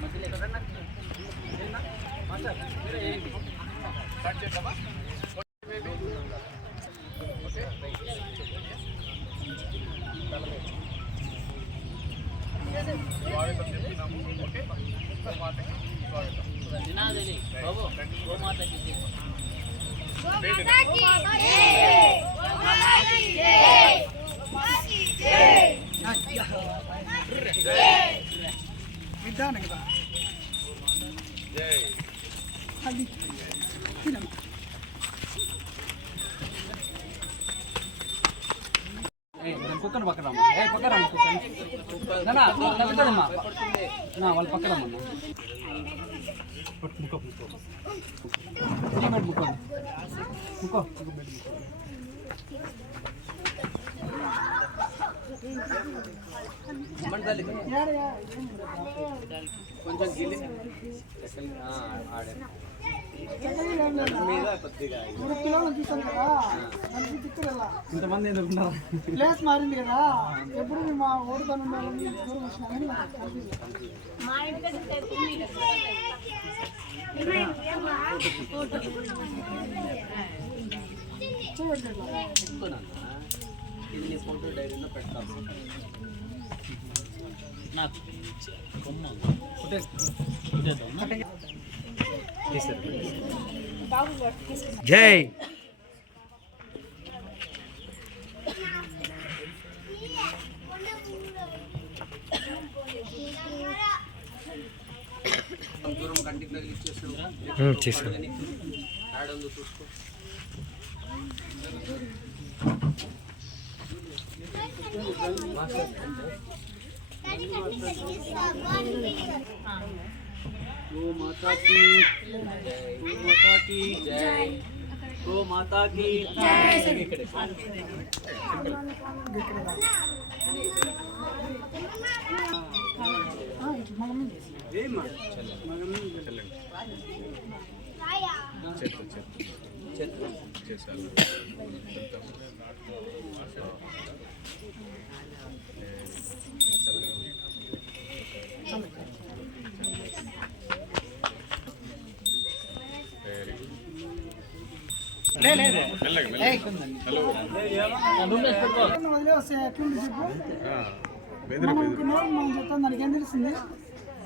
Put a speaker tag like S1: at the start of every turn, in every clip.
S1: మధ్యలో ఎక్కడన్నా ఏనా? మాస్టర్, మీరే వేయండి. స్టార్ట్ చేద్దామా?
S2: జై
S3: కుక్కను పక్కన ఏ పక్కన నాన్న నవ్వుతాడమ్మా వాళ్ళ పక్కన ముక్కో ముక్కో ముక్కో ముక్కో
S1: కొంచెం గిల్లి. ఆ, ఆడే. మీద కొద్దిగా
S3: ఇంతమంది ఎదుర్కొన్నారు
S4: ప్లేస్ మారింది కదా. ఎప్పుడు మా ఓడుతాను. చూడండి
S1: ఇది ఫోటో డైరీలో పెడతాము
S2: నాకు కొమ్మ.
S3: జై.
S1: దూరం కంటికి తగిలిచ్చేసాం
S3: చేసాం
S1: చూసుకో गो माता की गो माता की जय गो माता की जय
S4: ఆ, మనం చెప్తాం దానికి ఏం తెలిసింది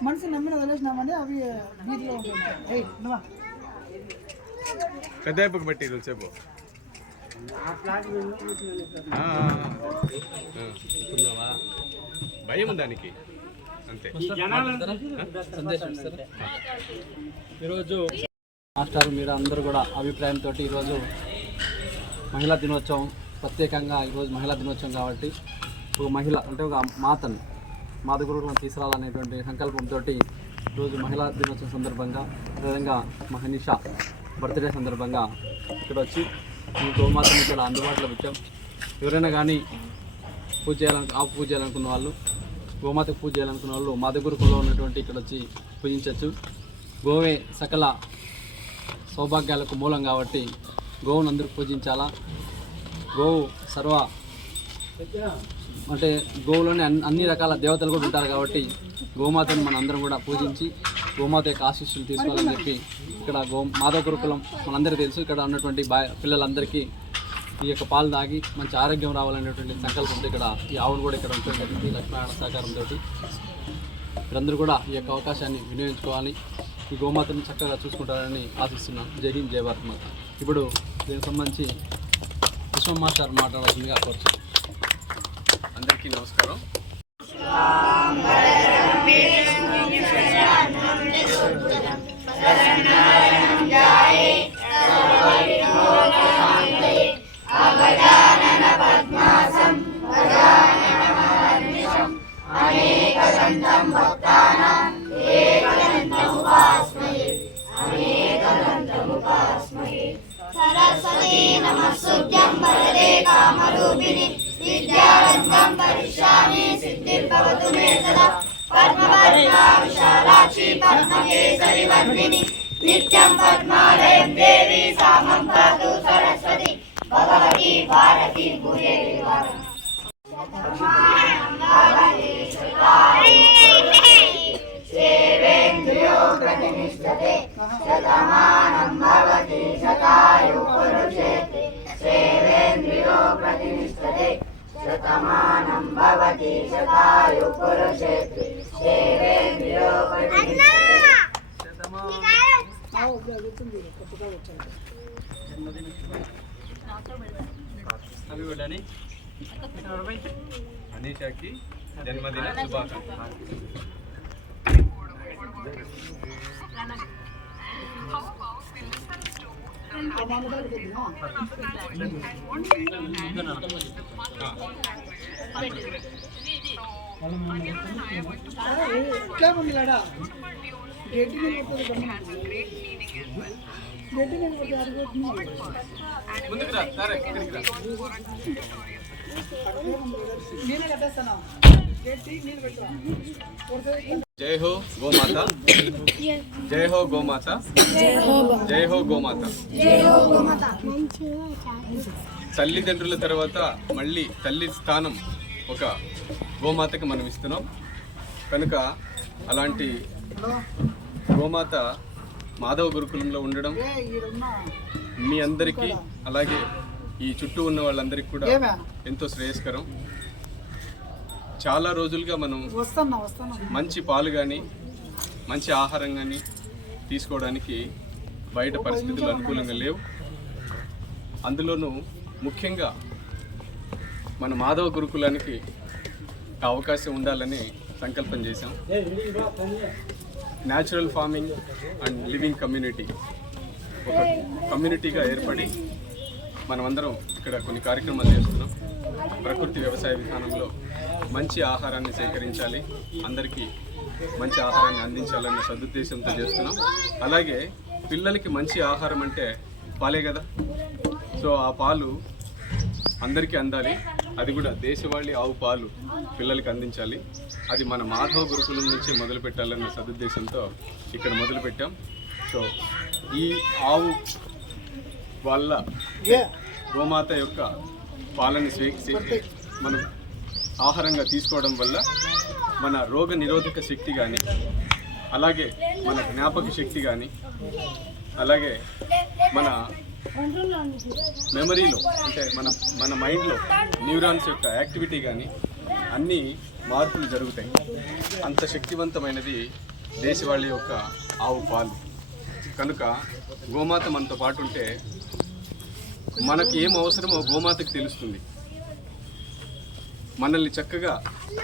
S4: మనిషి నమ్మిన వదిలేసినామని అవి వీధిలో ఉంటాయి పెట్టి నువ్వా?
S5: భయం దానికి. అంతే.
S3: సందేశం ఇస్తారా? ఈరోజు మాస్టర్ మీరు అందరూ కూడా అభిప్రాయంతో ఈరోజు మహిళా దినోత్సవం ప్రత్యేకంగా ఈరోజు మహిళా దినోత్సవం కాబట్టి ఒక మహిళ అంటే ఒక మాతను మాత గురువులను తీసుకురావాలనేటువంటి సంకల్పంతో ఈరోజు మహిళా దినోత్సవం సందర్భంగా అదేవిధంగా మహనిష బర్త్డే సందర్భంగా ఇక్కడ వచ్చి ఈ గోమాతను ఇక్కడ అందుబాటులో పెట్టాం. ఎవరైనా కానీ పూజ చేయాలను ఆ పూజ చేయాలనుకున్న వాళ్ళు గోమాతకు పూజ చేయాలనుకున్న వాళ్ళు మా గురుకులో ఉన్నటువంటి ఇక్కడ వచ్చి పూజించవచ్చు గోవే సకల సౌభాగ్యాలకు మూలం కాబట్టి గోవును అందరూ పూజించాలా? గోవు సర్వ అంటే గోవులోనే అన్ని అన్ని రకాల దేవతలు కూడా ఉంటారు కాబట్టి గోమాతను మన అందరం కూడా పూజించి గోమాత యొక్క ఆశీస్సులు తీసుకోవాలని చెప్పి ఇక్కడ గో మాధవ గురుకులం మనందరికీ తెలుసు. ఇక్కడ ఉన్నటువంటి బా పిల్లలందరికీ ఈ యొక్క పాలు తాగి మంచి ఆరోగ్యం రావాలనేటువంటి సంకల్పంతో ఇక్కడ ఈ ఆవును కూడా ఇక్కడ ఉంటుంది జరిగింది లక్ష్మీనారాయణ సహకారంతో మీరందరూ కూడా ఈ యొక్క అవకాశాన్ని వినియోగించుకోవాలి. ఈ గోమాతను చక్కగా చూసుకుంటారని ఆశిస్తున్నాను. జై హింద్ జై భారత్ మాత. ఇప్పుడు దీనికి సంబంధించి విశ్వం మాస్టర్ మాట్లాడాల్సిందిగా కోరుతున్నాను
S5: అందరికీ నమస్కారం.
S6: अनन्तं भक्तानां एकनन्तमुपास्महे अनेकनन्तमुपास्महे सरस्वती नमस्तुभ्यं वरदे कामरूपिणि विद्यारत्नं करिष्यामि, सिद्धिर्भवतु मे सदा। पद्मवर्णा विशालाक्षी, पद्मकेसरी वर्धिनि, नित्यं पद्मालयं देवी, सामं पातु सरस्वती। भगवती, भारती भूये विवाहम् శతమానం భవతి శతాయు పురుషేతి.
S4: సేవేంద్రియో ప్రతిష్టతి. శతమానం భవతి శతాయు పురుషేతి.
S1: సేవేంద్రియో ప్రతిష్టతి.
S5: అనీషాకి జన్మదిన శుభాకాంక్షలు.
S4: क्या बोली लाडा गेटी नहीं बोलते तो बंद गेटी नहीं
S5: बोलते यार वो मुंदे करा
S4: सारे करा ನೀನೇ ಕಟ್ಟಿಸ್ತಾನ ಗೇಟಿ ನೀನು ಬಿಟ್ಟು ಕೊಡ್ತೇವೆ
S5: జై హో గోమాత. జై హో గోమాత. జై హో గోమాత. తల్లిదండ్రుల తర్వాత మళ్ళీ తల్లి స్థానం ఒక గోమాతకి మనం ఇస్తున్నాం. కనుక అలాంటి గోమాత మాధవ గురుకులంలో ఉండడం మీ అందరికీ అలాగే ఈ చుట్టూ ఉన్న వాళ్ళందరికీ కూడా ఎంతో శ్రేయస్కరం. చాలా రోజులుగా మనం మంచి పాలు కానీ మంచి ఆహారం కానీ తీసుకోవడానికి బయట పరిస్థితులు అనుకూలంగా లేవు. అందులోనూ ముఖ్యంగా మన మాధవ గురుకులానికి అవకాశం ఉండాలని సంకల్పం చేశాం. Natural farming and living community ఒక కమ్యూనిటీగా ఏర్పడి మనమందరం ఇక్కడ కొన్ని కార్యక్రమాలు చేస్తున్నాం. ప్రకృతి వ్యవసాయ విధానంలో మంచి ఆహారాన్ని సేకరించాలి. అందరికీ మంచి ఆహారాన్ని అందించాలన్న సదుద్దేశంతో చేస్తున్నాం. అలాగే పిల్లలకి మంచి ఆహారం అంటే పాలే కదా. సో ఆ పాలు అందరికీ అందాలి. అది కూడా దేశవాళీ ఆవు పాలు పిల్లలకి అందించాలి. అది మన మాధవ గురుకులం నుంచి మొదలు పెట్టాలన్న సదుద్దేశంతో ఇక్కడ మొదలు పెట్టాం. సో ఈ ఆవు వల్ల
S4: ఏ
S5: గోమాత యొక్క పాలని స్వీ స్వీ- మనం ఆహారంగా తీసుకోవడం వల్ల మన రోగ నిరోధక శక్తి కానీ అలాగే మన జ్ఞాపక శక్తి కానీ అలాగే మన మెమరీలో అంటే మన మన మైండ్లో న్యూరాన్స్ యొక్క యాక్టివిటీ కానీ అన్ని మార్పులు జరుగుతాయి. అంత శక్తివంతమైనది దేశవాళి యొక్క ఆవు పాలు. కనుక గోమాత మనతో పాటు ఉంటే మనకి ఏం అవసరమో గోమాతకి తెలుస్తుంది. మనల్ని చక్కగా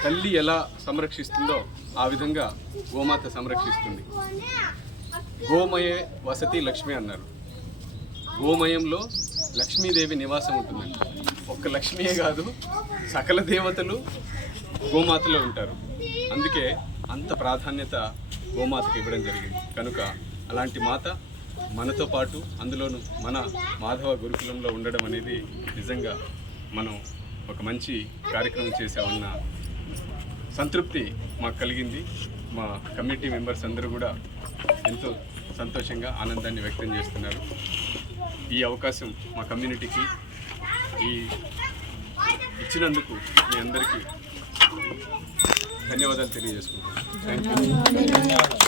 S5: తల్లి ఎలా సంరక్షిస్తుందో ఆ విధంగా గోమాత సంరక్షిస్తుంది. గోమయే వసతి లక్ష్మి అన్నారు. గోమయంలో లక్ష్మీదేవి నివాసం ఉంటుందండి ఒక్క లక్ష్మీయే కాదు సకల దేవతలు గోమాతలో ఉంటారు. అందుకే అంత ప్రాధాన్యత గోమాతకి ఇవ్వడం జరిగింది. కనుక అలాంటి మాత మనతో పాటు అందులోనూ మన మాధవ గురుకులంలో ఉండడం అనేది నిజంగా మనం ఒక మంచి కార్యక్రమం చేసామన్న సంతృప్తి మాకు కలిగింది. మా కమ్యూనిటీ మెంబర్స్ అందరూ కూడా ఎంతో సంతోషంగా ఆనందాన్ని వ్యక్తం చేస్తున్నారు. ఈ అవకాశం మా కమ్యూనిటీకి ఈ ఇచ్చినందుకు మీ అందరికీ ధన్యవాదాలు తెలియజేసుకుంటున్నాను. Thank you